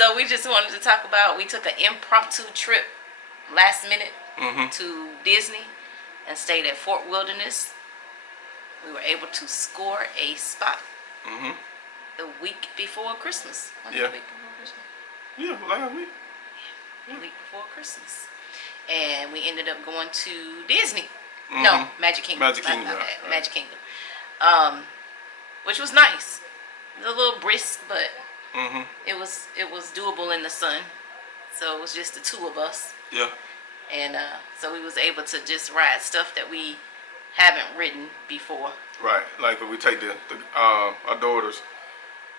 So we just wanted to talk about, we took an impromptu trip last minute to Disney and stayed at Fort Wilderness. We were able to score a spot the week before Christmas. The week before Christmas? Yeah, last week. Yeah, the week before Christmas. And we ended up going to Disney. No, Magic Kingdom. Magic Kingdom. Right. Magic Kingdom. Which was nice. It was a little brisk, but it was doable in the sun. So it was just the two of us. Yeah. And so we was able to just ride stuff that we haven't ridden before. Right. Like when we take our daughters,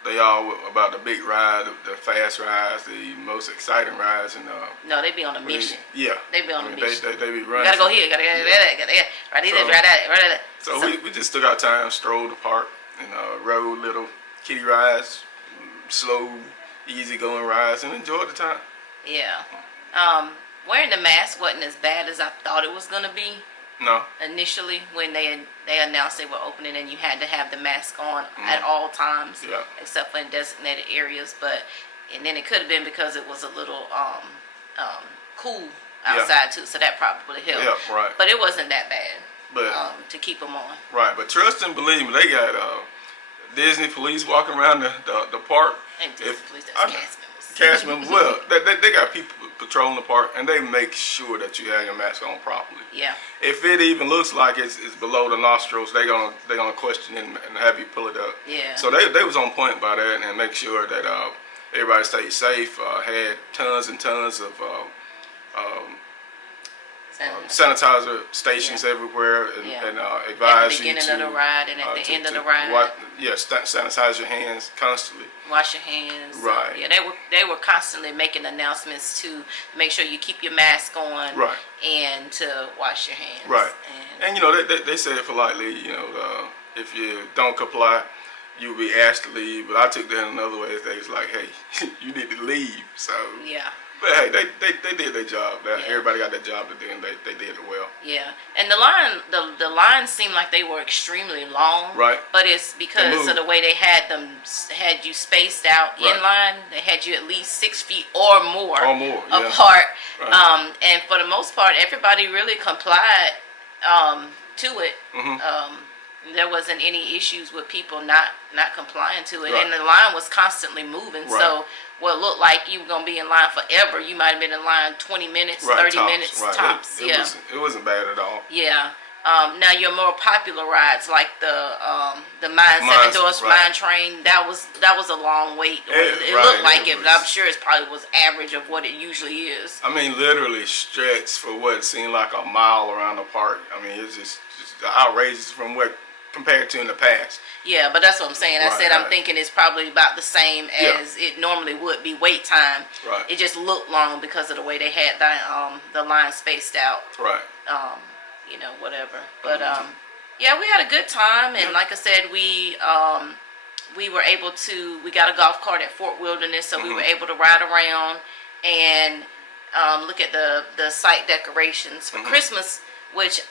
they all about the big ride, the fast rides, the most exciting rides, and no, they be on a mission. Yeah. They be on a mission. They be running. Gotta go here, gotta get that, right here, right that. So we just took our time, strolled the park, and rode little kiddie rides, slow, easy going rides, and enjoyed the time. Yeah. Wearing the mask wasn't as bad as I thought it was gonna be. No. Initially, when they announced they were opening, and you had to have the mask on at all times, except for in designated areas. And then it could have been because it was a little cool outside too, so that probably helped. Yeah, right. But it wasn't that bad. But to keep them on. Right, but trust and believe me, they got Disney police walking around the park. And Disney police, that's cast members. Cast members, well, they got people patrolling the park, and they make sure that you have your mask on properly. Yeah. If it even looks like it's below the nostrils, they're gonna question it and have you pull it up. Yeah. So they was on point by that and make sure that everybody stayed safe. Had tons and tons of sanitizer stations everywhere, and advise you to at the beginning of the ride and at the end of the ride. Sanitize your hands constantly. Wash your hands. Right. Yeah, they were constantly making announcements to make sure you keep your mask on. Right. And to wash your hands. Right. And they say it politely. If you don't comply, you'll be asked to leave. But I took that another way. They was like, hey, you need to leave. So. Yeah. But hey, they did their job. Everybody got their job to do, and they did it well. Yeah, and the line seemed like they were extremely long. Right. But it's because of the way they had you spaced out in line. They had you at least 6 feet or more apart. Right. And for the most part, everybody really complied to it. There wasn't any issues with people not complying to it, and the line was constantly moving. Right. So what looked like you were gonna be in line forever, you might have been in line 20 minutes, 30 minutes tops. It wasn't bad at all. Yeah. Now your more popular rides, like the Seven Doors Mine Train, that was a long wait. It looked like it, but I'm sure it probably was average of what it usually is. I mean, literally stretched for what seemed like a mile around the park. I mean, it's just outrageous from what compared to in the past. Yeah, but that's what I'm saying. I'm thinking it's probably about the same as it normally would be wait time. Right. It just looked long because of the way they had the line spaced out. Right. Whatever. But yeah, we had a good time, and like I said, we got a golf cart at Fort Wilderness, so we were able to ride around and look at the site decorations for Christmas, which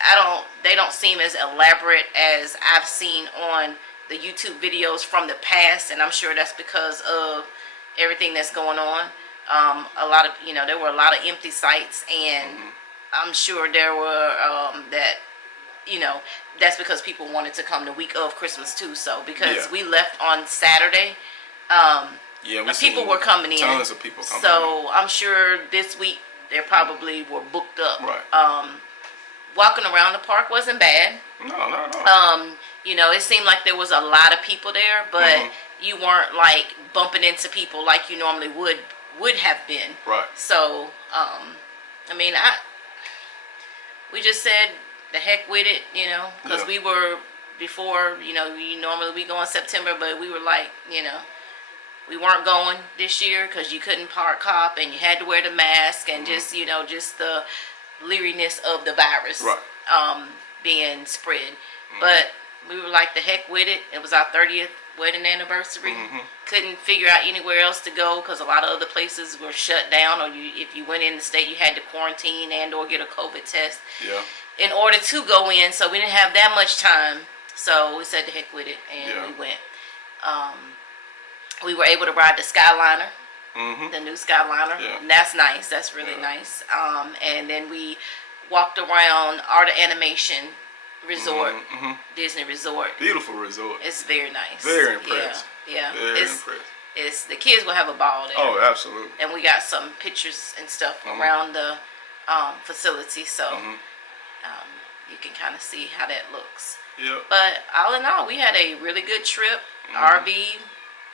they don't seem as elaborate as I've seen on the YouTube videos from the past, and I'm sure that's because of everything that's going on. There were a lot of empty sites, and I'm sure there were that's because people wanted to come the week of Christmas too. So because we left on Saturday, people were coming in. Tons of people coming in. So I'm sure this week they probably were booked up. Right. Walking around the park wasn't bad. No, not at all. It seemed like there was a lot of people there, but you weren't like bumping into people like you normally would have been. Right. So, we just said the heck with it, because we were before, we go in September, but we were like, we weren't going this year because you couldn't park hop and you had to wear the mask and just the leeriness of the virus being spread. But we were like the heck with it. It was our 30th wedding anniversary. Couldn't figure out anywhere else to go because a lot of other places were shut down, or if you went in the state you had to quarantine and or get a COVID test in order to go in. So we didn't have that much time, so we said the heck with it, and we went. We were able to ride the Skyliner, the new Skyliner. Yeah. And that's nice. That's really nice. And then we walked around Art of Animation Resort, Disney Resort. Beautiful resort. It's very nice. Very impressed. Yeah. Very impressed. It's the kids will have a ball there. Oh, absolutely. And we got some pictures and stuff around the facility, so you can kind of see how that looks. Yeah. But all in all, we had a really good trip. RV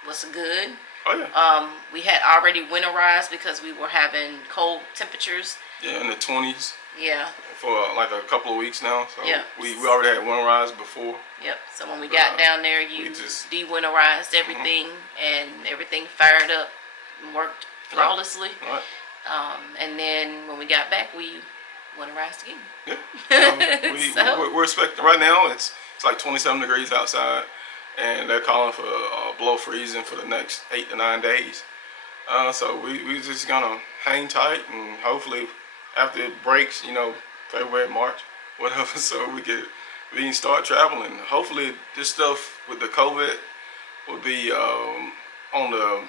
was good. Oh yeah. We had already winterized because we were having cold temperatures. Yeah, in the 20s. Yeah. For like a couple of weeks now. So yeah. we already had winterized before. Yep. So when we got down there, you de-winterized everything, and everything fired up and worked flawlessly. Right. And then when we got back, we winterized again. Yeah. We're expecting right now. It's like 27 degrees outside, and they're calling for below freezing for the next 8 to 9 days. So we just gonna hang tight, and hopefully after it breaks, February, March, whatever, so we can start traveling. Hopefully this stuff with the COVID will be on the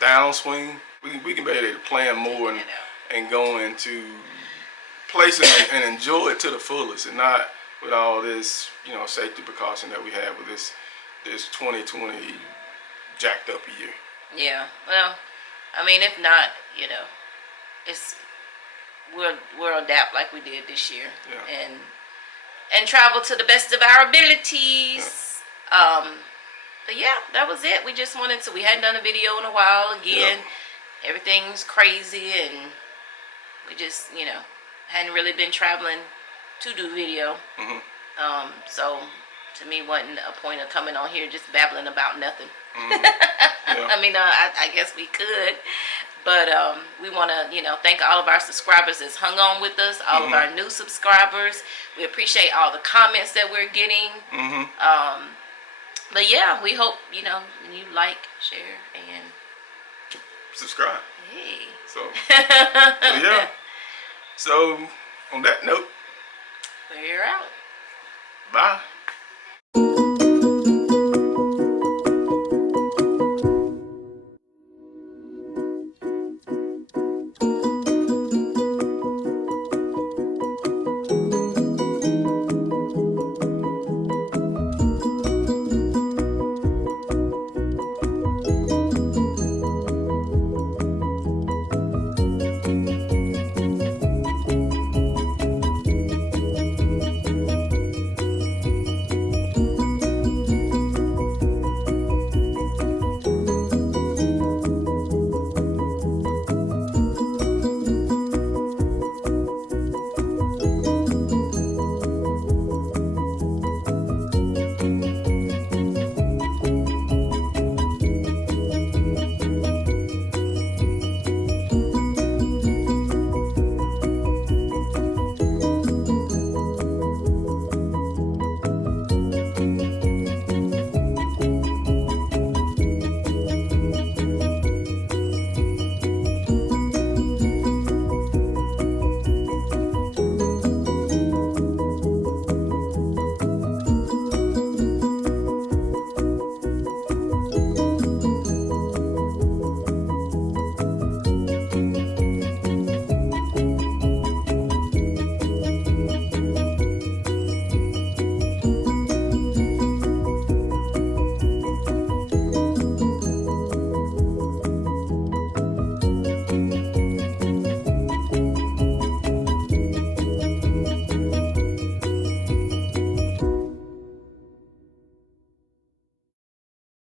downswing. We can be able to plan more and go into places and enjoy it to the fullest, and not with all this safety precaution that we have with this 2020 jacked up year. Yeah, well, I mean, if not, we'll adapt like we did this year, and travel to the best of our abilities. Yeah. But yeah, that was it. We just wanted to. We hadn't done a video in a while. Again, everything's crazy, and we just hadn't really been traveling to do video. So to me, wasn't a point of coming on here just babbling about nothing. Yeah. I mean, I guess we could. But we want to, thank all of our subscribers that's hung on with us, all of our new subscribers. We appreciate all the comments that we're getting. But yeah, we hope, you like, share, and subscribe. Hey. So yeah. So on that note, we're out. Bye.